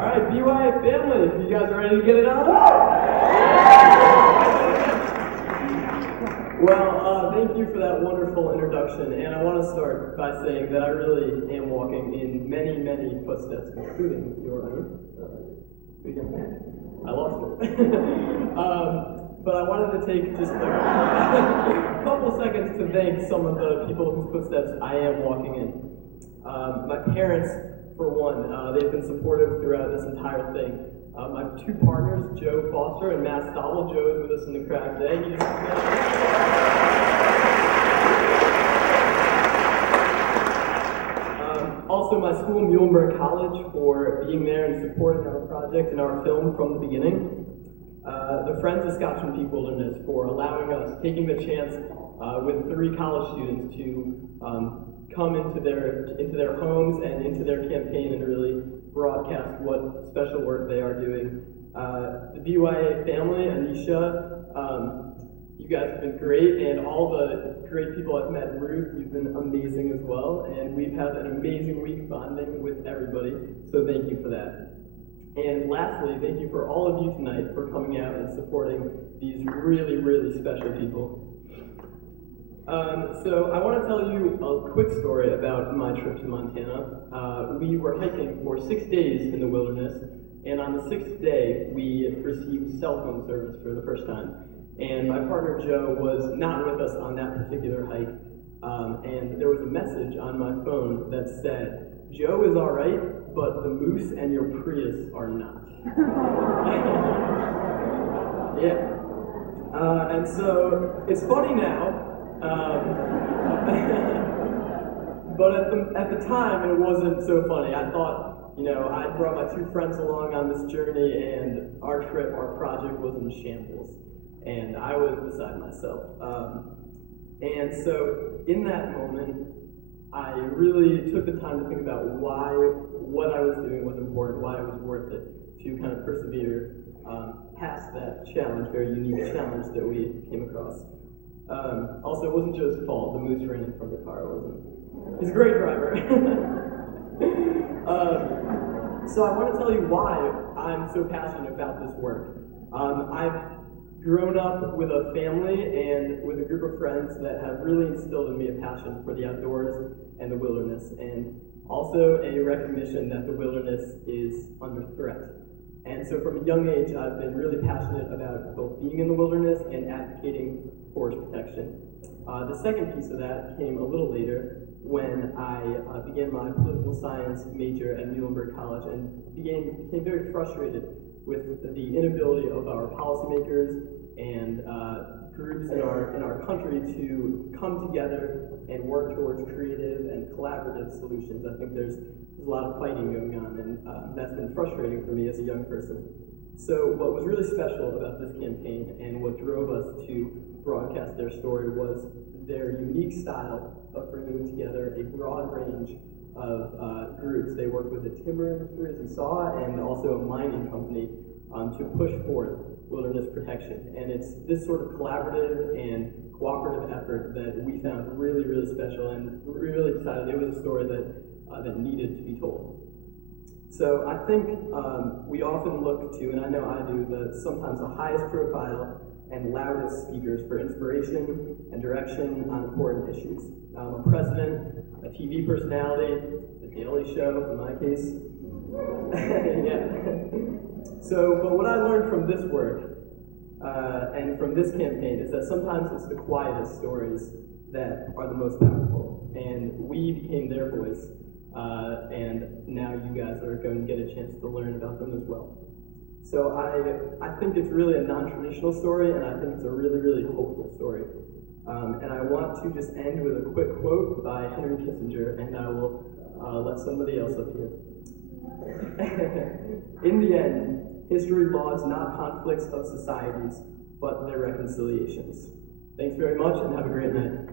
Alright, BYA family, you guys ready to get it on? Well, thank you for that wonderful introduction, and I want to start by saying that I really am walking in many, many footsteps, including your own. I lost it. But I wanted to take just a couple seconds to thank some of the people whose footsteps I am walking in. My parents, for one, they've been supportive throughout this entire thing. I have two partners, Joe Foster and Matt Stabile. Joe is with us in the crowd today. Also, my school, Muhlenberg College, for being there and supporting our project and our film from the beginning. The Friends of Scotch Peak Wilderness for allowing us, taking the chance with 3 college students to come into their homes and into their campaign and really broadcast what special work they are doing. The BYA family, Anisha, you guys have been great, and all the great people I've met. Ruth, you've been amazing as well, and we've had an amazing week bonding with everybody, so thank you for that. And lastly, thank you for all of you tonight for coming out and supporting these really, really special people. So I want to tell you a quick story about my trip to Montana. We were hiking for 6 days in the wilderness, and on the 6th day, we received cell phone service for the first time. And my partner Joe was not with us on that particular hike, and there was a message on my phone that said, "Joe is all right, but the moose and your Prius are not." Yeah. And so it's funny now, but at the time it wasn't so funny. I thought, I brought my 2 friends along on this journey, and our project was in shambles, and I was beside myself. And so in that moment, I really took the time to think about why what I was doing was important, why it was worth it to kind of persevere past that challenge, very unique challenge that we came across. Also, it wasn't Joe's fault. The moose ran in front of the car. He's a great driver. So I want to tell you why I'm so passionate about this work. I've grown up with a family and with a group of friends that have really instilled in me a passion for the outdoors and the wilderness, and also a recognition that the wilderness is under threat. And so from a young age, I've been really passionate about both being in the wilderness and advocating forest protection. The second piece of that came a little later when I began my political science major at Muhlenberg College and became very frustrated with the inability of our policymakers and groups in our country to come together and work towards creative and collaborative solutions. I think there's a lot of fighting going on, and that's been frustrating for me as a young person. So what was really special about this campaign and what drove us to broadcast their story was their unique style of bringing together a broad range of groups. They work with the timber industry, as you saw, and also a mining company to push forth wilderness protection. And it's this sort of collaborative and cooperative effort that we found really, really special, and we really decided it was a story that needed to be told. So I think we often look to, and I know I do, sometimes the highest profile and loudest speakers for inspiration and direction on important issues. A president, a TV personality, The Daily Show, in my case. Yeah. So, but what I learned from this work and from this campaign is that sometimes it's the quietest stories that are the most powerful. And we became their voice, and now you guys are going to get a chance to learn about them as well. So I think it's really a non-traditional story, and I think it's a really, really hopeful story. And I want to just end with a quick quote by Henry Kissinger, and I will let somebody else up here. In the end, history lauds not conflicts of societies, but their reconciliations. Thanks very much, and have a great night.